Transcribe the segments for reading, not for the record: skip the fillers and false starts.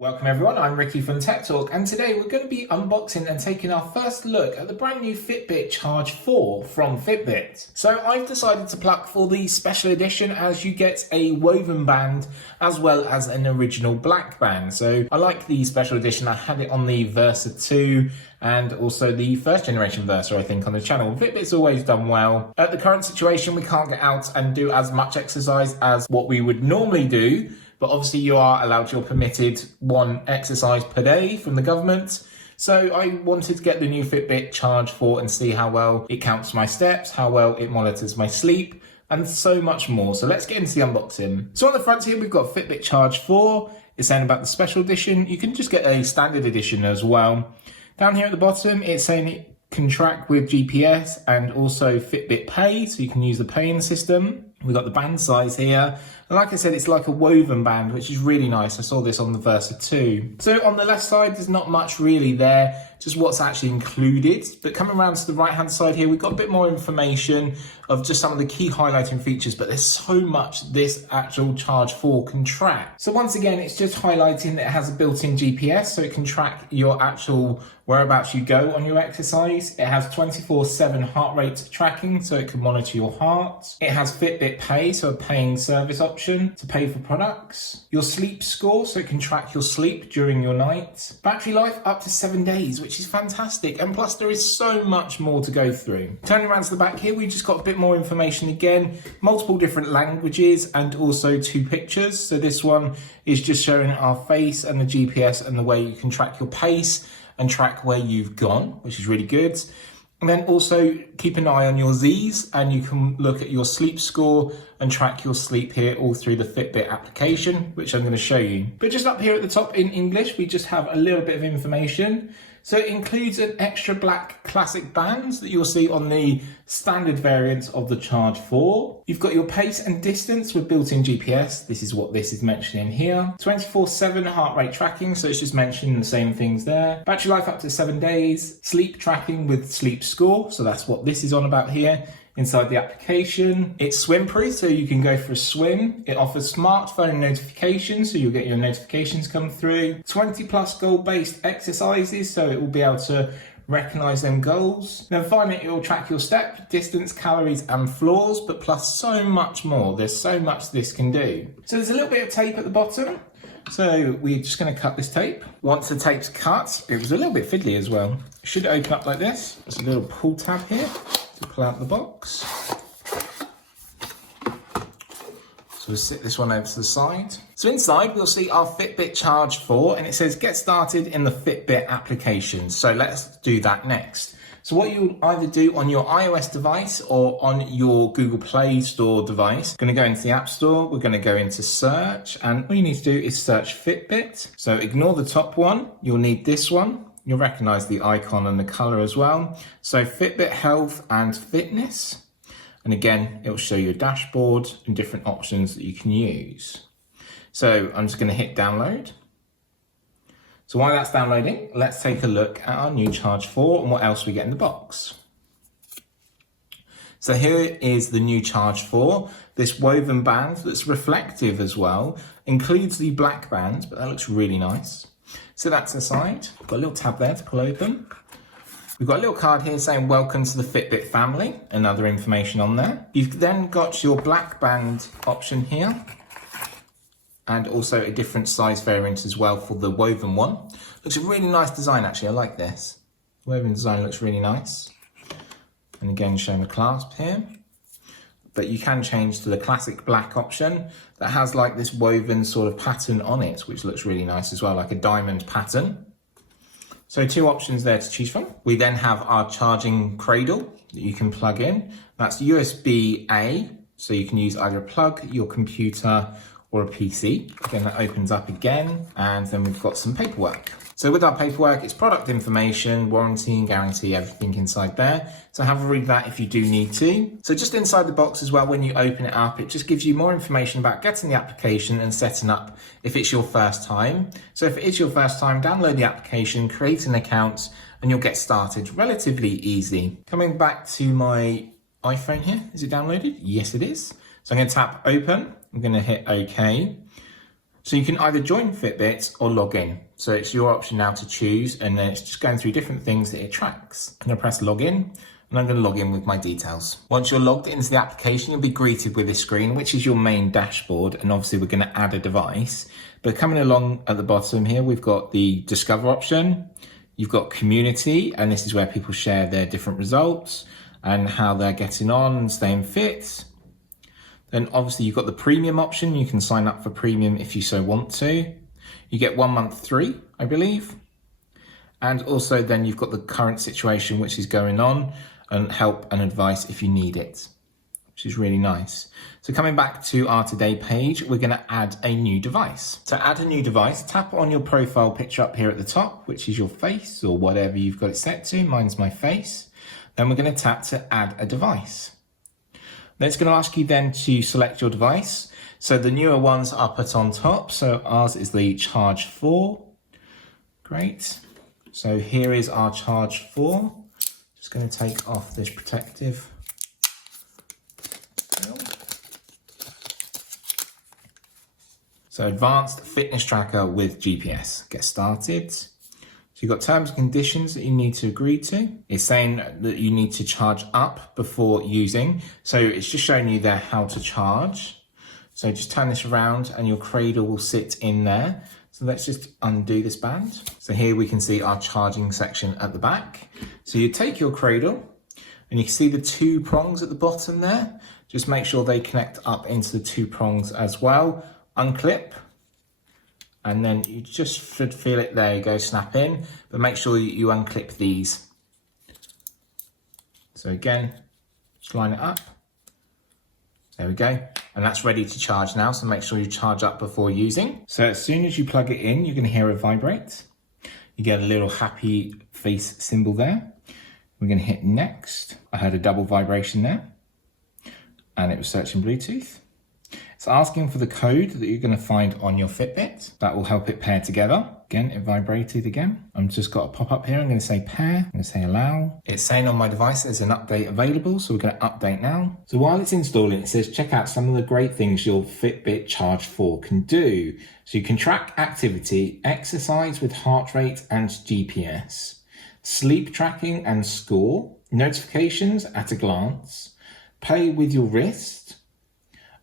Welcome everyone, I'm Ricky from Tech Talk, and today we're going to be unboxing and taking our first look at the brand new Fitbit Charge 4 from Fitbit. So I've decided to pluck for the special edition, as you get a woven band as well as an original black band. So I like the special edition. I had it on the Versa 2 and also the first generation Versa, I think, on the channel. Fitbit's always done well. At the current situation, we can't get out and do as much exercise as what we would normally do, but obviously you are allowed your permitted one exercise per day from the government. So I wanted to get the new Fitbit Charge 4 and see how well it counts my steps, how well it monitors my sleep, and so much more. So let's get into the unboxing. So on the front here, we've got Fitbit Charge 4. It's saying about the special edition. You can just get a standard edition as well. Down here at the bottom, it's saying it can track with GPS and also Fitbit Pay, so you can use the paying system. We've got the band size here. And like I said, it's like a woven band, which is really nice. I saw this on the Versa 2. So on the left side, there's not much really there, just what's actually included. But coming around to the right-hand side here, we've got a bit more information of just some of the key highlighting features, but there's so much this actual Charge 4 can track. So once again, it's just highlighting that it has a built-in GPS, so it can track your actual whereabouts you go on your exercise. It has 24/7 heart rate tracking, so it can monitor your heart. It has Fitbit Pay, so a paying service option to pay for products. Your sleep score, so it can track your sleep during your night. Battery life up to 7 days, which is fantastic. And plus there is so much more to go through. Turning around to the back here, we've just got a bit more information again, multiple different languages and also 2 pictures. So this one is just showing our face and the GPS and the way you can track your pace and track where you've gone, which is really good. And then also keep an eye on your Z's, and you can look at your sleep score and track your sleep here all through the Fitbit application, which I'm going to show you. But just up here at the top in English, we just have a little bit of information. So it includes an extra black classic band that you'll see on the standard variants of the Charge 4. You've got your pace and distance with built-in GPS. This is what this is mentioning here. 24/7 heart rate tracking, so it's just mentioning the same things there. Battery life up to 7 days. Sleep tracking with sleep score, so that's what this is on about here. Inside the application, it's swim proof, so you can go for a swim. It offers smartphone notifications, so you'll get your notifications come through. 20+ goal-based exercises, so it will be able to recognize them goals. Then finally, it will track your step, distance, calories, and floors, but plus so much more. There's so much this can do. So there's a little bit of tape at the bottom. So we're just going to cut this tape. Once the tape's cut, it was a little bit fiddly as well. It should open up like this. There's a little pull tab here to pull out the box. So we'll sit this one over to the side. So inside we'll see our Fitbit Charge 4, and it says get started in the Fitbit application. So let's do that next. So what you'll either do on your iOS device or on your Google Play Store device, we're going to go into the App Store, we're going to go into search, and all you need to do is search Fitbit. So ignore the top one, you'll need this one. You'll recognize the icon and the color as well. So Fitbit Health and Fitness. And again, it will show you a dashboard and different options that you can use. So I'm just going to hit download. So while that's downloading, let's take a look at our new Charge 4 and what else we get in the box. So here is the new Charge 4. This woven band that's reflective as well, includes the black band, but that looks really nice. So that's aside. Got a little tab there to pull open. We've got a little card here saying welcome to the Fitbit family and other information on there. You've then got your black band option here, and also a different size variant as well for the woven one. Looks a really nice design actually, I like this. Woven design looks really nice. And again, showing the clasp here. But you can change to the classic black option that has like this woven sort of pattern on it, which looks really nice as well, like a diamond pattern. So 2 options there to choose from. We then have our charging cradle that you can plug in. That's USB-A, so you can use either a plug, your computer, or a PC. Again, that opens up again, and then we've got some paperwork. So with our paperwork, it's product information, warranty and guarantee, everything inside there. So have a read that if you do need to. So just inside the box as well, when you open it up, it just gives you more information about getting the application and setting up if it's your first time. So if it is your first time, download the application, create an account, and you'll get started relatively easy. Coming back to my iPhone here, is it downloaded? Yes, it is. So I'm going to tap open. I'm going to hit OK. So you can either join Fitbit or log in. So it's your option now to choose, and then it's just going through different things that it tracks. I'm going to press login, and I'm going to log in with my details. Once you're logged into the application, you'll be greeted with this screen, which is your main dashboard. And obviously we're going to add a device. But coming along at the bottom here, we've got the discover option. You've got community, and this is where people share their different results and how they're getting on and staying fit. Then obviously you've got the premium option. You can sign up for premium if you so want to. You get 1 month free, I believe. And also then you've got the current situation which is going on and help and advice if you need it, which is really nice. So coming back to our today page, we're going to add a new device. To add a new device, tap on your profile picture up here at the top, which is your face or whatever you've got it set to. Mine's my face. Then we're going to tap to add a device. Then it's going to ask you then to select your device. So the newer ones are put on top. So ours is the Charge 4. Great. So here is our Charge 4. Just going to take off this protective film. So advanced fitness tracker with GPS. Get started. So you've got terms and conditions that you need to agree to. It's saying that you need to charge up before using. So it's just showing you there how to charge. So just turn this around and your Cradle will sit in there. So let's just undo this band. So here we can see our charging section at the back. So you take your Cradle and you can see the 2 prongs at the bottom there. Just make sure they connect up into the 2 prongs as well. Unclip. And then you just should feel it, there you go, snap in, but make sure you unclip these. So again, just line it up. There we go. And that's ready to charge now. So make sure you charge up before using. So as soon as you plug it in, you're going to hear it vibrate. You get a little happy face symbol there. We're going to hit next. I heard a double vibration there and it was searching Bluetooth. It's asking for the code that you're going to find on your Fitbit. That will help it pair together. Again, it vibrated again. I'm just got a pop up here. I'm going to say pair. I'm going to say allow. It's saying on my device there's an update available. So we're going to update now. So while it's installing, it says check out some of the great things your Fitbit Charge 4 can do. So you can track activity, exercise with heart rate and GPS, sleep tracking and score, notifications at a glance, pay with your wrist,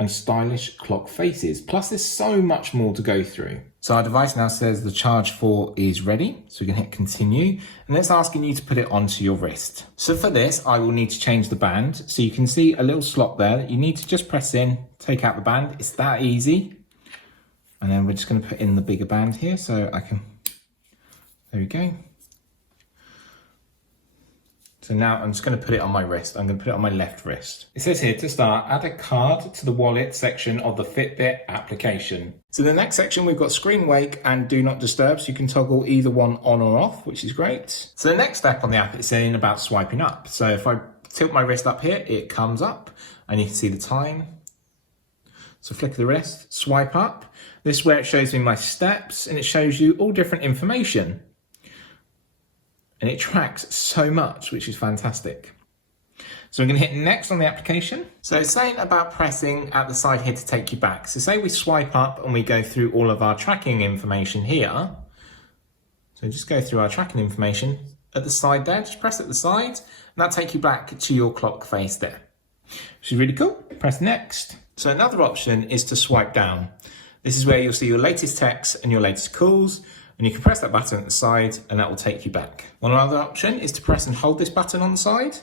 and stylish clock faces. Plus there's so much more to go through. So our device now says the Charge 4 is ready. So we can hit continue, and it's asking you to put it onto your wrist. So for this, I will need to change the band. So you can see a little slot there that you need to just press in, take out the band. It's that easy. And then we're just gonna put in the bigger band here so I can, there we go. So now I'm just going to put it on my wrist. I'm going to put it on my left wrist. It says here to start, add a card to the wallet section of the Fitbit application. So the next section, we've got screen wake and do not disturb. So you can toggle either one on or off, which is great. So the next step on the app is saying about swiping up. So if I tilt my wrist up here, it comes up and you can see the time. So flick the wrist, swipe up. This is where it shows me my steps and it shows you all different information. And it tracks so much, which is fantastic. So we're going to hit next on the application. So it's saying about pressing at the side here to take you back. So say we swipe up and we go through all of our tracking information here. So just go through our tracking information at the side there. Just press at the side and that'll take you back to your clock face there, which is really cool. Press next. So another option is to swipe down. This is where you'll see your latest texts and your latest calls. And you can press that button at the side and that will take you back. One other option is to press and hold this button on the side.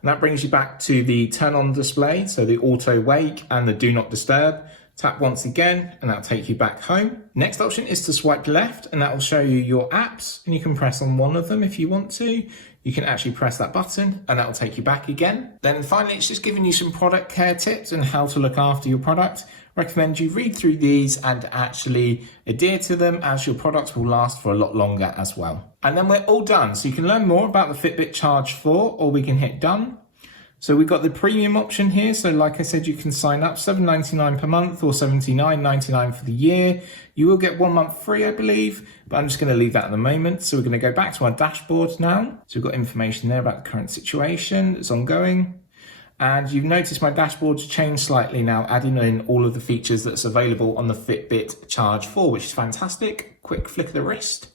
And that brings you back to the turn on display. So the auto wake and the do not disturb. Tap once again and that'll take you back home. Next option is to swipe left and that will show you your apps. And you can press on one of them if you want to. You can actually press that button and that will take you back again. Then finally, it's just giving you some product care tips and how to look after your product. Recommend you read through these and actually adhere to them, as your products will last for a lot longer as well. And then we're all done. So you can learn more about the Fitbit Charge 4 or we can hit done. So we've got the premium option here. So like I said, you can sign up $7.99 per month or $79.99 for the year. You will get 1 month free, I believe, but I'm just going to leave that at the moment. So we're going to go back to our dashboard now. So we've got information there about the current situation that's ongoing. And you've noticed my dashboard's changed slightly now, adding in all of the features that's available on the Fitbit Charge 4, which is fantastic. Quick flick of the wrist.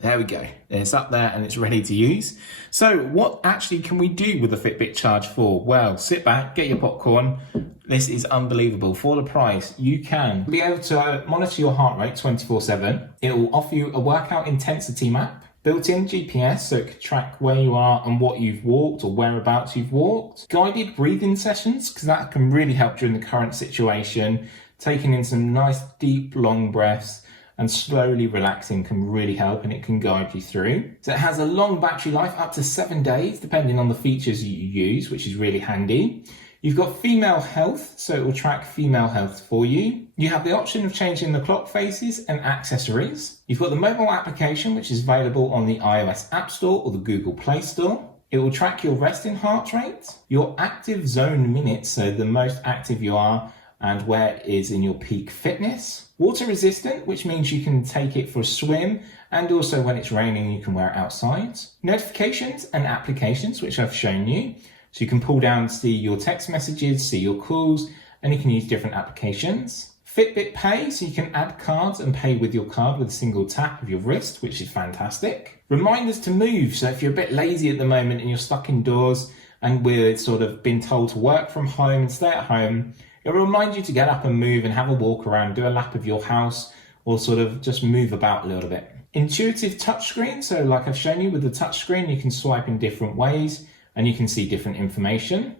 There we go. It's up there and it's ready to use. So what actually can we do with the Fitbit Charge 4? Well, sit back, get your popcorn. This is unbelievable. For the price, you can be able to monitor your heart rate 24/7. It will offer you a workout intensity map, built-in GPS, so it can track where you are and what you've walked or whereabouts you've walked. Guided breathing sessions, because that can really help during the current situation. Taking in some nice, deep, long breaths and slowly relaxing can really help, and it can guide you through. So it has a long battery life, up to 7 days, depending on the features you use, which is really handy. You've got female health, so it will track female health for you. You have the option of changing the clock faces and accessories. You've got the mobile application, which is available on the iOS App Store or the Google Play Store. It will track your resting heart rate, your active zone minutes, so the most active you are and where it is in your peak fitness. Water resistant, which means you can take it for a swim, and also when it's raining, you can wear it outside. Notifications and applications, which I've shown you. So you can pull down, see your text messages, see your calls, and you can use different applications. Fitbit Pay, so you can add cards and pay with your card with a single tap of your wrist, which is fantastic. Reminders to move, so if you're a bit lazy at the moment and you're stuck indoors and we're sort of been told to work from home and stay at home, it will remind you to get up and move and have a walk around, do a lap of your house, or sort of just move about a little bit. Intuitive touchscreen, so like I've shown you with the touchscreen, you can swipe in different ways and you can see different information.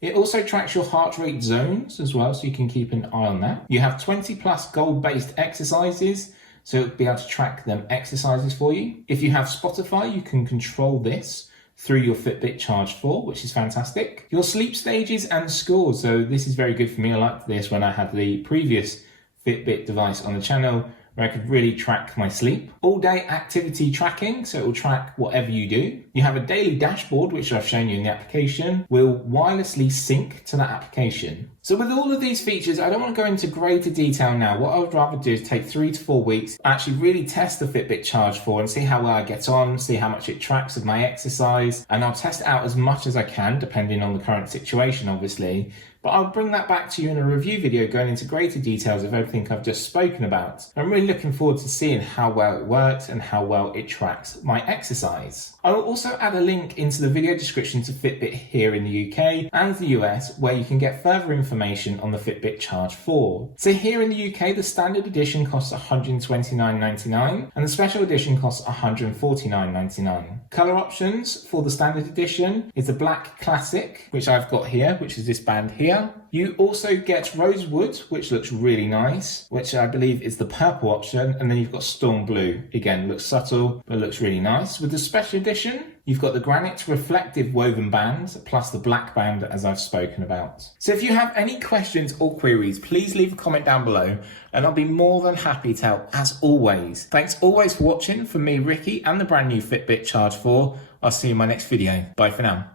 It also tracks your heart rate zones as well, so you can keep an eye on that. You have 20 plus goal-based exercises, so it'll be able to track them exercises for you. If you have Spotify, you can control this through your Fitbit Charge 4, which is fantastic. Your sleep stages and scores, so this is very good for me. I liked this when I had the previous Fitbit device on the channel, where I could really track my sleep. All day activity tracking, so it will track whatever you do. You have a daily dashboard, which I've shown you in the application, will wirelessly sync to that application. So with all of these features, I don't want to go into greater detail now. What I would rather do is take 3 to 4 weeks, actually really test the Fitbit Charge 4 and see how well I get on, see how much it tracks of my exercise, and I'll test it out as much as I can, depending on the current situation, obviously. But I'll bring that back to you in a review video going into greater details of everything I've just spoken about. I'm really looking forward to seeing how well it works and how well it tracks my exercise. I will also add a link into the video description to Fitbit here in the UK and the US, where you can get further information on the Fitbit Charge 4. So here in the UK, the standard edition costs £129.99 and the special edition costs £149.99. Colour options for the standard edition is the Black Classic, which I've got here, which is this band here. You also get Rosewood, which looks really nice, which I believe is the purple option, and then you've got Storm Blue. Again, looks subtle, but looks really nice. With the special edition, you've got the granite reflective woven band, plus the black band as I've spoken about. So if you have any questions or queries, please leave a comment down below, and I'll be more than happy to help as always. Thanks always for watching from me, Ricky, and the brand new Fitbit Charge 4. I'll see you in my next video. Bye for now.